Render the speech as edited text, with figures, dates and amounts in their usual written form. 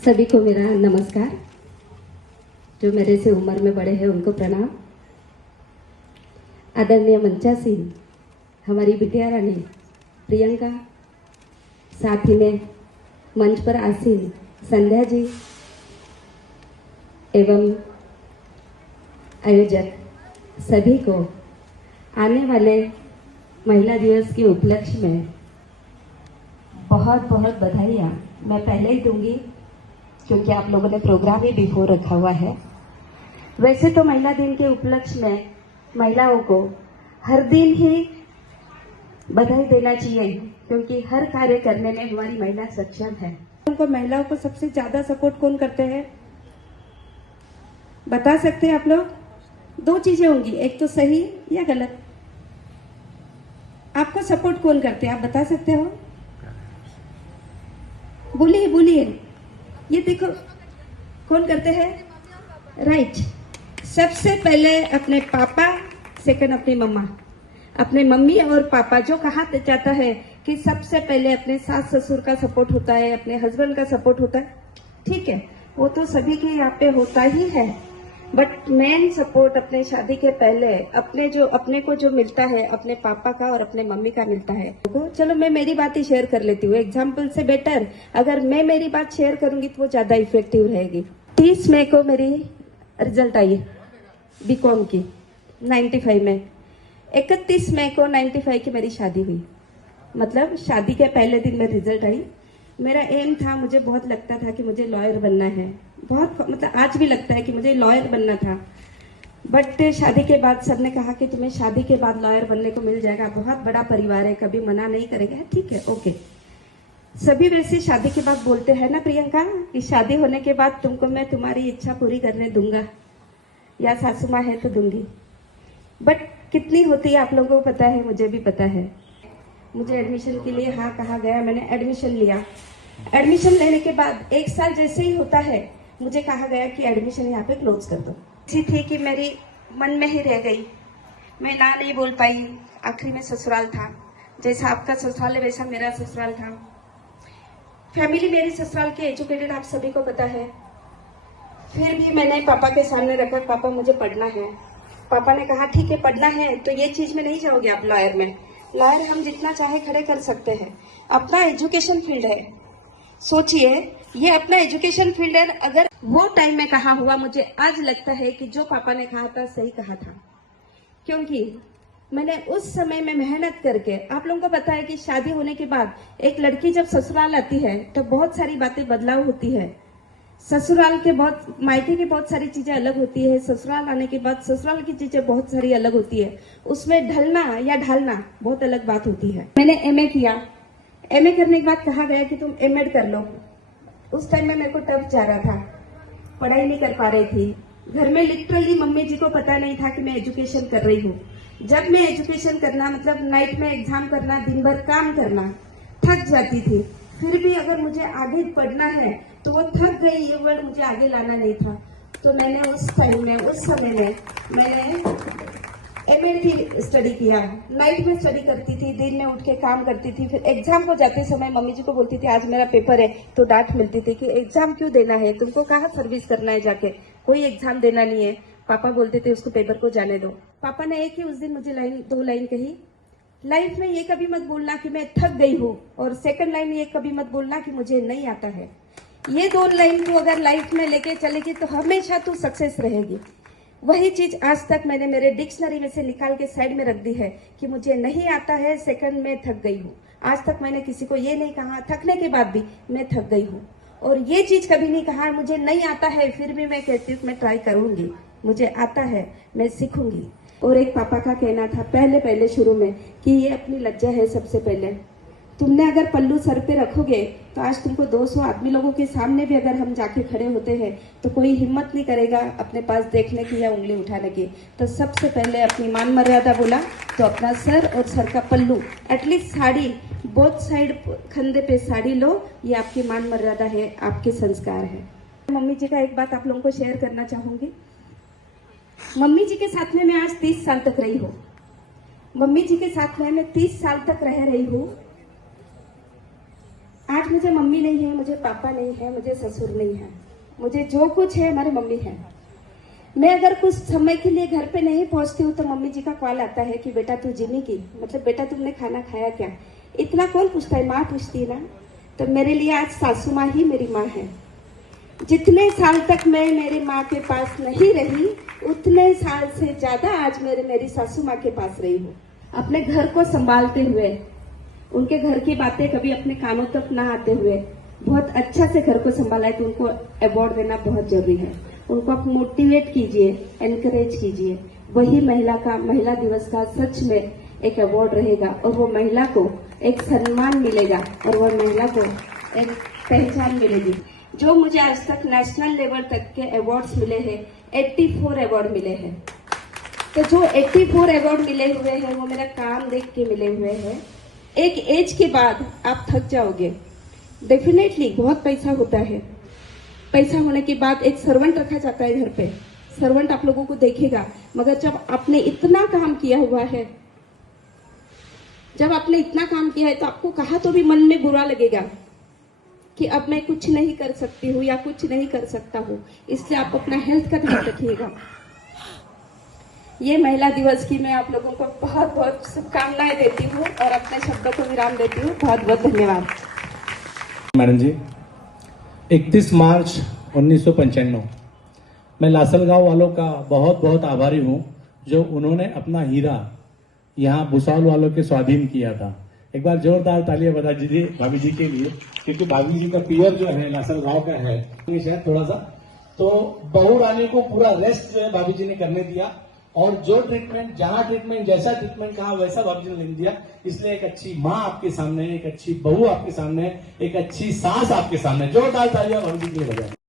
सभी को मेरा नमस्कार। जो मेरे से उम्र में बड़े हैं उनको प्रणाम। आदरणीय मंचा सिंह, हमारी बिटिया रानी प्रियंका, साथ ही में मंच पर आसीन संध्या जी एवं आयोजक सभी को आने वाले महिला दिवस के उपलक्ष्य में बहुत बहुत बधाइयाँ मैं पहले ही दूंगी, क्योंकि आप लोगों ने प्रोग्राम ही बिफोर रखा हुआ है। वैसे तो महिला दिन के उपलक्ष्य में महिलाओं को हर दिन ही बधाई देना चाहिए, क्योंकि हर कार्य करने में हमारी महिला सक्षम है। उनको महिलाओं को सबसे ज्यादा सपोर्ट कौन करते हैं, बता सकते हैं आप लोग? दो चीजें होंगी, एक तो सही या गलत। आपको सपोर्ट कौन करते हैं, आप बता सकते हो? बोलिए बोलिए। ये देखो कौन करते हैं, राइट। सबसे पहले अपने पापा, सेकंड अपनी मम्मा। अपने मम्मी और पापा, जो कहा जाता है कि सबसे पहले अपने सास ससुर का सपोर्ट होता है, अपने हस्बैंड का सपोर्ट होता है, ठीक है, वो तो सभी के यहाँ पे होता ही है। बट मेन सपोर्ट अपने शादी के पहले अपने को जो मिलता है अपने पापा का और अपने मम्मी का मिलता है। तो चलो मैं मेरी बात ही शेयर कर लेती हूँ। एग्जाम्पल से बेटर अगर मैं मेरी बात शेयर करूंगी तो वो ज्यादा इफेक्टिव रहेगी। 30 मई को मेरी रिजल्ट आई बीकॉम की 95 में। 31 मई को 95 की मेरी शादी हुई। मतलब शादी के पहले दिन मेरी रिजल्ट आई। मेरा एम था, मुझे बहुत लगता था कि मुझे लॉयर बनना है, बहुत, मतलब आज भी लगता है कि मुझे लॉयर बनना था। बट शादी के बाद सबने कहा कि तुम्हें शादी के बाद लॉयर बनने को मिल जाएगा, बहुत बड़ा परिवार है, कभी मना नहीं करेंगे। ठीक है, ओके। सभी वैसे शादी के बाद बोलते हैं ना प्रियंका, कि शादी होने के बाद तुमको मैं तुम्हारी इच्छा पूरी करने दूंगा, या सासू माँ है तो दूंगी। बट कितनी होती है आप लोगों को पता है, मुझे भी पता है। मुझे एडमिशन के लिए हाँ कहा गया, मैंने एडमिशन लिया। एडमिशन लेने के बाद 1 साल जैसे ही होता है मुझे कहा गया कि एडमिशन यहाँ पे क्लोज कर दो। ऐसी थी कि मेरी मन में ही रह गई, मैं ना नहीं बोल पाई। आखिरी में ससुराल था, जैसा आपका ससुराल है वैसा मेरा ससुराल था। फैमिली मेरी ससुराल की एजुकेटेड, आप सभी को पता है। फिर भी मैंने पापा के सामने रखा, पापा मुझे पढ़ना है। पापा ने कहा ठीक है पढ़ना है तो ये चीज में नहीं जाओगे आप लॉयर में। लॉयर हम जितना चाहे खड़े कर सकते हैं, अपना एजुकेशन फील्ड है। सोचिए, ये अपना एजुकेशन फील्ड है। अगर वो टाइम में कहा हुआ, मुझे आज लगता है कि जो पापा ने कहा था सही कहा था, क्योंकि मैंने उस समय में मेहनत करके, आप लोगों को पता है कि शादी होने के बाद एक लड़की जब ससुराल आती है तो बहुत सारी बातें बदलाव होती है। ससुराल के बहुत, मायके की बहुत सारी चीजें अलग होती है, ससुराल आने के बाद ससुराल की चीजें बहुत सारी अलग होती है। उसमें ढलना या ढालना बहुत अलग बात होती है। मैंने एमए किया। एमए करने के बाद कहा गया कि तुम एमएड कर लो। उस टाइम में मेरे को टफ जा रहा था, पढ़ाई नहीं कर पा रही थी। घर में लिटरली मम्मी जी को पता नहीं था कि मैं एजुकेशन कर रही हूँ। जब मैं एजुकेशन करना, मतलब नाइट में एग्जाम करना, दिन भर काम करना, थक जाती थी। फिर भी अगर मुझे आगे पढ़ना है तो वो थक गई ये वर्ड मुझे आगे लाना नहीं था। तो मैंने उस टाइम में, उस समय में मैंने एमएड की स्टडी किया। नाइट में स्टडी करती थी, दिन में उठ के काम करती थी। फिर एग्जाम को जाते समय मम्मी जी को बोलती थी आज मेरा पेपर है, तो डांट मिलती थी कि एग्जाम क्यों देना है, तुमको कहाँ सर्विस करना है, जाके कोई एग्जाम देना नहीं है। पापा बोलते थे उसको पेपर को जाने दो। पापा ने एक ही उस दिन मुझे दो लाइन कही, लाइफ में ये कभी मत बोलना कि मैं थक गई हूँ, और सेकंड लाइन ये कभी मत बोलना कि मुझे नहीं आता है। ये 2 लाइन को अगर लाइफ में लेके चलेगी तो हमेशा तू सक्सेस रहेगी। वही चीज आज तक मैंने मेरे डिक्शनरी में से निकाल के साइड में रख दी है कि मुझे नहीं आता है, सेकंड में थक गई हूँ। आज तक मैंने किसी को ये नहीं कहा थकने के बाद भी मैं थक गई हूँ, और ये चीज कभी नहीं कहा मुझे नहीं आता है, फिर भी मैं कहती हूँ मैं ट्राई करूंगी, मुझे आता है, मैं सीखूंगी। और एक पापा का कहना था पहले शुरू में कि ये अपनी लज्जा है। सबसे पहले तुमने अगर पल्लू सर पे रखोगे तो आज तुमको 200 आदमी लोगों के सामने भी अगर हम जाके खड़े होते हैं तो कोई हिम्मत नहीं करेगा अपने पास देखने की या उंगली उठाने की। तो सबसे पहले अपनी मान मर्यादा बोला तो अपना सर और सर का पल्लू, एटलीस्ट साड़ी, बोथ साइड कंधे पे साड़ी लो, ये आपकी मान मर्यादा है, आपके संस्कार है। मम्मी जी का एक बात आप लोगों को शेयर करना चाहूंगी। मम्मी जी के साथ में मैं आज 30 साल तक रही हूँ। मम्मी जी के साथ में मैं 30 साल तक रह रही हूँ। आज मुझे मम्मी नहीं है, मुझे पापा नहीं है, मुझे ससुर नहीं है, मुझे जो कुछ है हमारी मम्मी है। मैं अगर कुछ समय के लिए घर पे नहीं पहुंचती हूँ तो मम्मी जी का कॉल आता है कि बेटा तू जिमी की, मतलब बेटा तुमने खाना खाया क्या। इतना कौन पूछता है, माँ पूछती है ना। तो मेरे लिए आज सासू माँ ही मेरी माँ है। जितने साल तक मैं मेरी माँ के पास नहीं रही, उतने साल से ज्यादा आज मेरी सासू माँ के पास रही हूँ। अपने घर को संभालते हुए, उनके घर की बातें कभी अपने कानों तक ना आते हुए बहुत अच्छा से घर को संभाला है। तो उनको अवार्ड देना बहुत जरूरी है। उनको आप मोटिवेट कीजिए, एनकरेज कीजिए। वही महिला दिवस का सच में एक अवार्ड रहेगा और वो महिला को एक सम्मान मिलेगा और वो महिला को एक पहचान मिलेगी। जो मुझे आज तक नेशनल लेवल तक के अवार्ड्स मिले हैं, 84 अवार्ड मिले हैं। तो जो 84 अवार्ड मिले हुए हैं वो मेरा काम देख के मिले हुए हैं। एक एज के बाद आप थक जाओगे, डेफिनेटली बहुत पैसा होता है। पैसा होने के बाद एक सर्वेंट रखा जाता है घर पे, सर्वेंट आप लोगों को देखेगा। मगर जब आपने इतना काम किया हुआ है, जब आपने इतना काम किया है तो आपको कहा तो भी मन में बुरा लगेगा कि अब मैं कुछ नहीं कर सकती हूँ या कुछ नहीं कर सकता हूँ। इसलिए आप अपना हेल्थ का ध्यान रखिएगा। ये महिला दिवस की मैं आप लोगों को बहुत बहुत शुभकामनाएं देती हूँ और अपने शब्दों को विराम देती हूँ। बहुत बहुत धन्यवाद। मैडम जी, 31 मार्च 1995 मैं लासलगांव वालों का बहुत बहुत आभारी हूँ जो उन्होंने अपना हीरा यहाँ भुसावल वालों के स्वाधीन किया था। एक बार जोरदार तालियां बता दीजिए भाभी जी के लिए, क्योंकि भाभी जी का पियर जो है लासलगांव का है, ये शायद थोड़ा सा तो बहू रानी को पूरा रेस्ट जो है भाभी जी ने करने दिया और जो ट्रीटमेंट, जहां ट्रीटमेंट, जैसा ट्रीटमेंट कहा वैसा भाभी जी ने लिख दिया। इसलिए एक अच्छी माँ आपके सामने है, एक अच्छी बहू आपके सामने है, एक अच्छी सास आपके सामने। जोरदार तालियां भाभी जी के लिए बजाएं।